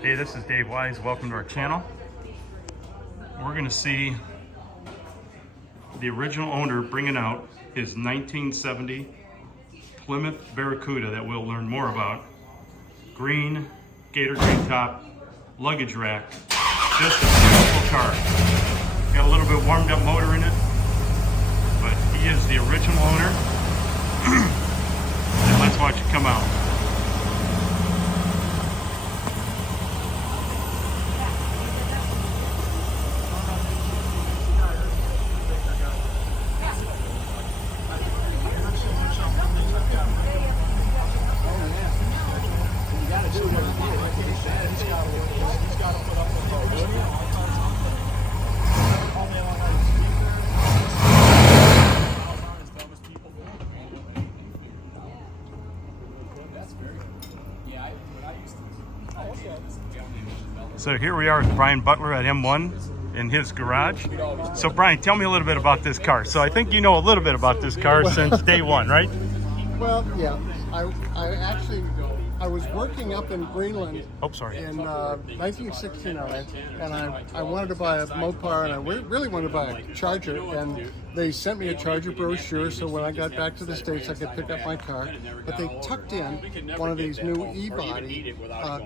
Hey, this is Dave Wise. Welcome to our channel. We're going to see the original owner bringing out his 1970 Plymouth Barracuda that we'll learn more about. Green, gator green top, luggage rack. Just a beautiful car. Got a little bit warmed up motor in it, but he is the original owner. And let's watch it come out. So here we are with Brian Butler at M1 in his garage. So Brian, tell me a little bit about this car. So I think you know a little bit about this car since day one, right? Well, yeah. I was working up in Greenland in 1969, and I wanted to buy a Mopar, and I really wanted to buy a Charger, and they sent me a Charger brochure, so when I got back to the States, I could pick up my car. But they tucked in one of these new e-body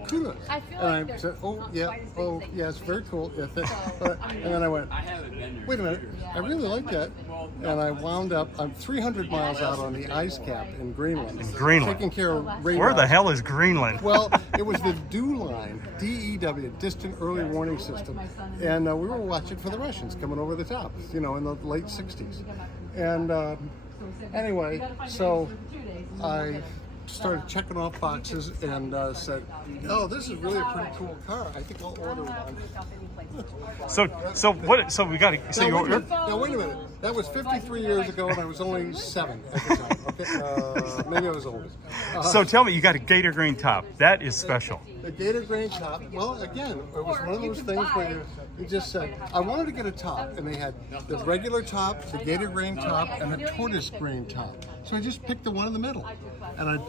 Cudas, and I said, oh yeah, it's very cool. Yeah, and then I went, wait a minute, I really like that, and I wound up, I'm 300 miles out on the ice cap in Greenland. Taking care of radar. Where the hell is Greenland? Well, it was the DEW line, DEW, Distant Early Warning System, and we were watching for the Russians coming over the top, you know, in the late 60s. And anyway, so I started checking off boxes and said, oh, this is really a pretty cool car. I think I'll order one. So we got to, so you ordered? Now wait a minute. That was 53 years ago, and I was only 7 at the time. Okay, maybe I was older. So tell me, you got a gator green top. That is special. The gator green top. Well, again, it was one of those things where you just said, I wanted to get a top, and they had the regular top, the gator green top, and the tortoise green top. So I just picked the one in the middle, and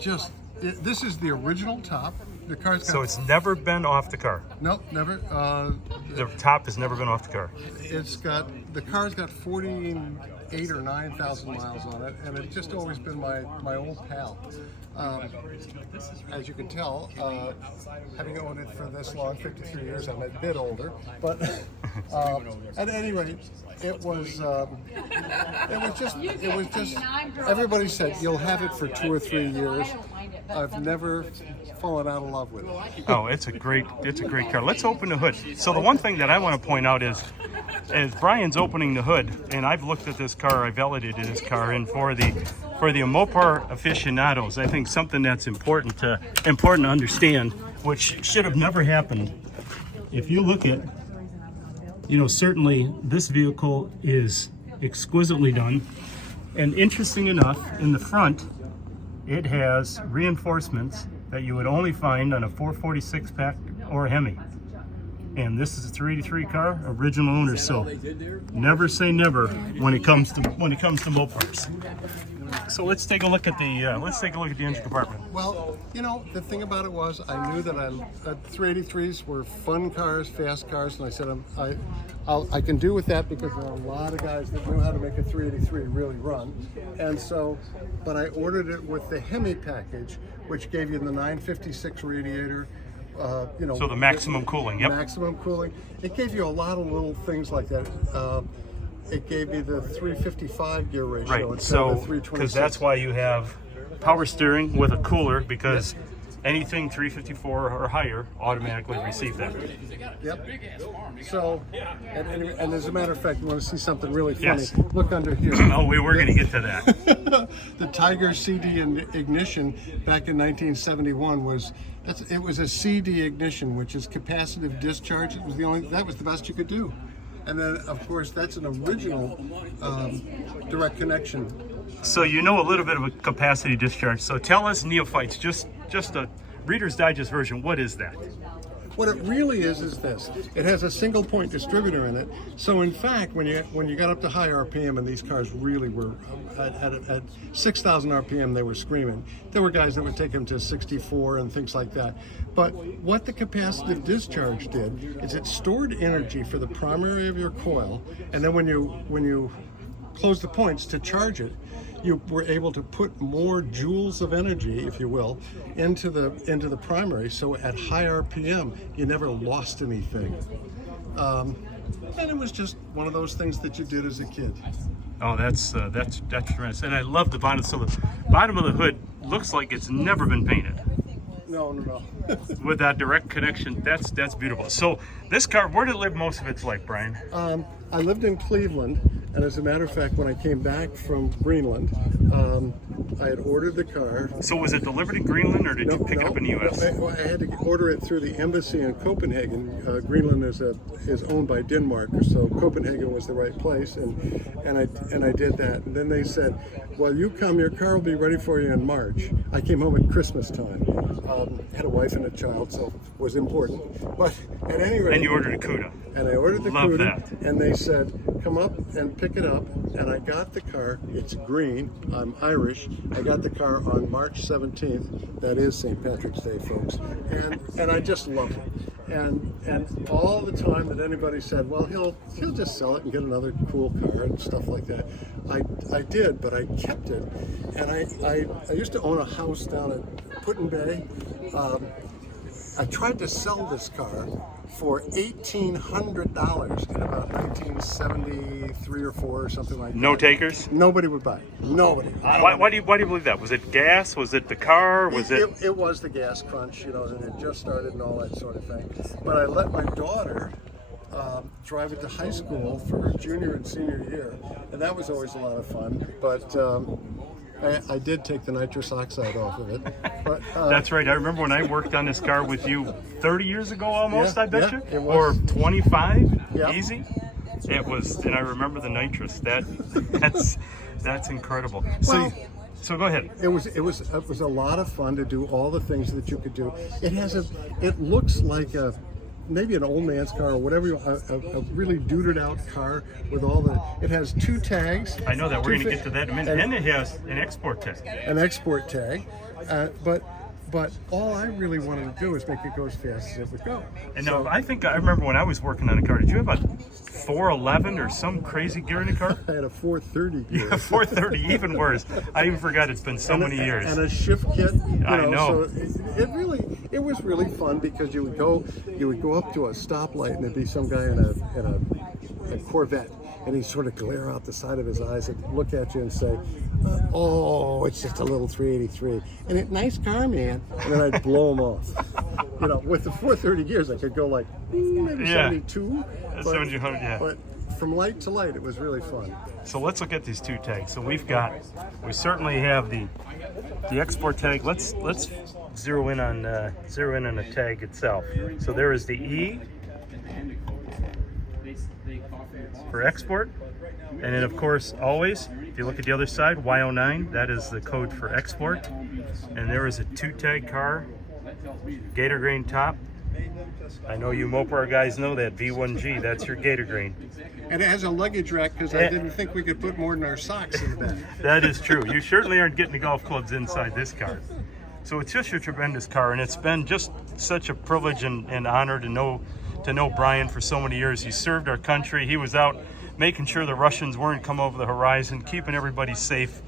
this is the original top. The car's got, so it's never been off the car? Nope, never. The top has never been off the car? The car's got 48 or 9,000 miles on it, and it's just always been my old pal. As you can tell, having owned it for this long, 53 years, I'm a bit older, but at any rate, it was just, everybody said, you'll have it for 2 or 3 years. I've never fallen out of love with it. Oh, it's a great car. Let's open the hood. So the one thing that I want to point out is, as Brian's opening the hood, and I've looked at this car, I validated this car, and for the Mopar aficionados, I think something that's important to understand, which should have never happened. If you look at, you know, certainly this vehicle is exquisitely done, and interesting enough, in the front, it has reinforcements that you would only find on a 446 pack or a Hemi. And this is a 383 car, original owner. So never say never when it comes to Mopars. So let's take a look at the engine compartment. Well, you know, the thing about it was I knew that 383s were fun cars, fast cars, and I said I can do with that because there are a lot of guys that know how to make a 383 really run. And so, but I ordered it with the Hemi package, which gave you the 956 radiator. You know, so the maximum cooling. Yep. Maximum cooling. It gave you a lot of little things like that. It gave me the 355 gear ratio instead of the 326. Because that's why you have power steering with a cooler, because anything 354 or higher automatically receive that. Yep. So, and as a matter of fact, you want to see something really funny? Yes. Look under here. Oh, we were going to get to that. The Tiger CD ignition back in 1971 was a CD ignition, which is capacitive discharge. That was the best you could do. And then, of course, that's an original direct connection. So you know a little bit of a capacity discharge. So tell us, neophytes, just a Reader's Digest version, what is that? What it really is this. It has a single point distributor in it. So in fact, when you got up to high RPM, and these cars really were at 6,000 RPM, they were screaming. There were guys that would take them to 64 and things like that. But what the capacitive discharge did is it stored energy for the primary of your coil, and then when you close the points to charge it, you were able to put more joules of energy, if you will, into the primary. So at high RPM, you never lost anything. And it was just one of those things that you did as a kid. Oh, that's tremendous. And I love the bottom. So the bottom of the hood looks like it's never been painted. No. With that direct connection, that's beautiful. So this car, where did it live most of its life, Brian? I lived in Cleveland, and as a matter of fact, when I came back from Greenland, I had ordered the car. So was it delivered in Greenland, or did you pick it up in the U.S.? I had to order it through the embassy in Copenhagen. Greenland is owned by Denmark, so Copenhagen was the right place, and I did that. And then they said, "Well, you come, your car will be ready for you in March." I came home at Christmas time. Had a wife and a child, so it was important. But at any rate, and you ordered a Cuda. And I ordered the Love Cuda, that. and they said, "Come up and pick it up." And I got the car. It's green. I'm Irish. I got the car on March 17th. That is St. Patrick's Day, folks. And I just loved it. And all the time that anybody said, "Well, he'll just sell it and get another cool car," and stuff like that, I did, but I kept it. And I used to own a house down at Put-in-Bay. I tried to sell this car for $1,800 in about 1973 or 4 or something like that. No takers? Nobody would buy it. Nobody. Why do you believe that? Was it gas? Was it the car? Was it? It was the gas crunch, and it just started and all that sort of thing. But I let my daughter drive it to high school for her junior and senior year, and that was always a lot of fun. But I did take the nitrous oxide off of it. But, that's right. I remember when I worked on this car with you 30 years ago almost, I bet you? It was. Or 25, Yeah. easy. It was, and I remember the nitrous. That's incredible. Well, So go ahead. It was a lot of fun to do all the things that you could do. It looks like maybe an old man's car or whatever, a really duded out car with it has 2 tags. I know that, we're going to get to that in a minute. And it has an export tag. An export tag, but all I really wanted to do is make it go as fast as it would go. And now, I remember when I was working on a car, did you have a 411 or some crazy gear in the car? I had a 430 gear. Yeah, 430, even worse. I even forgot it's been so many years. And a shift kit. I know. So it was really fun because you would go up to a stoplight and there'd be some guy in a Corvette, and he'd sort of glare out the side of his eyes and look at you and say, "Oh, it's just a little 383." And nice car, man. And then I'd blow him off. With the 430 gears, I could go like maybe 72. 700, yeah. But from light to light, it was really fun. So let's look at these 2 tags. So we certainly have the export tag. Let's zero in on the tag itself. So there is the E for export, and then of course always, if you look at the other side, Y09, that is the code for export. And there is a 2 tag car, gator grain top. I know you Mopar guys know that, V1G, that's your gator grain. And it has a luggage rack because I didn't think we could put more than our socks in the back. That is true. You certainly aren't getting the golf clubs inside this car. So it's just a tremendous car, and it's been just such a privilege and honor to know Brian for so many years. He served our country. He was out making sure the Russians weren't come over the horizon, keeping everybody safe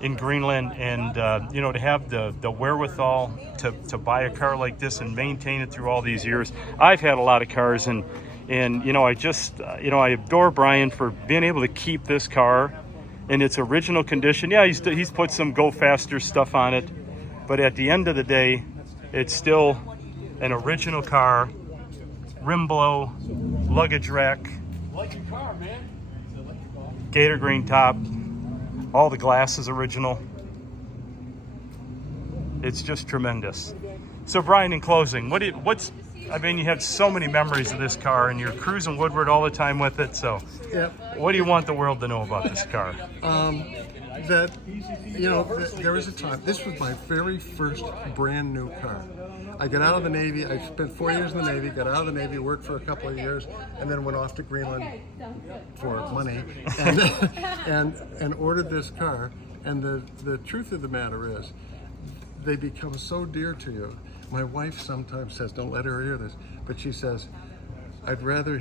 in Greenland, and to have the wherewithal to buy a car like this and maintain it through all these years. I've had a lot of cars, and I adore Brian for being able to keep this car in its original condition. Yeah, he's put some go faster stuff on it, but at the end of the day, it's still an original car. Rim blow, luggage rack, gator green top, all the glass is original. It's just tremendous. So Brian, in closing, you have so many memories of this car, and you're cruising Woodward all the time with it. So, Yeah. what do you want the world to know about this car? that, you know, there was a time, this was my very first brand new car. I got out of the Navy, I spent 4 years in the Navy, got out of the Navy, worked for a couple of years, and then went off to Greenland for money, and ordered this car. And the truth of the matter is, they become so dear to you. My wife sometimes says, don't let her hear this, but she says, I'd rather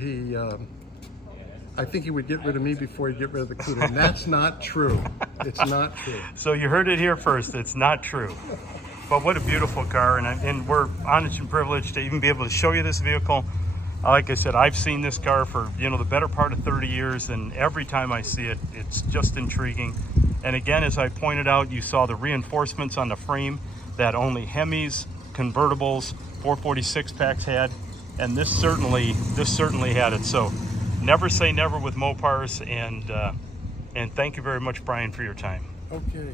I think he would get rid of me before he'd get rid of the Cuda. And that's not true. It's not true. So you heard it here first. It's not true. But what a beautiful car, and we're honored and privileged to even be able to show you this vehicle. Like I said, I've seen this car for, you know, the better part of 30 years, and every time I see it, it's just intriguing. And again, as I pointed out, you saw the reinforcements on the frame that only Hemis, convertibles, 446 packs had, and this certainly had it. So never say never with Mopars, and thank you very much, Brian, for your time. Okay.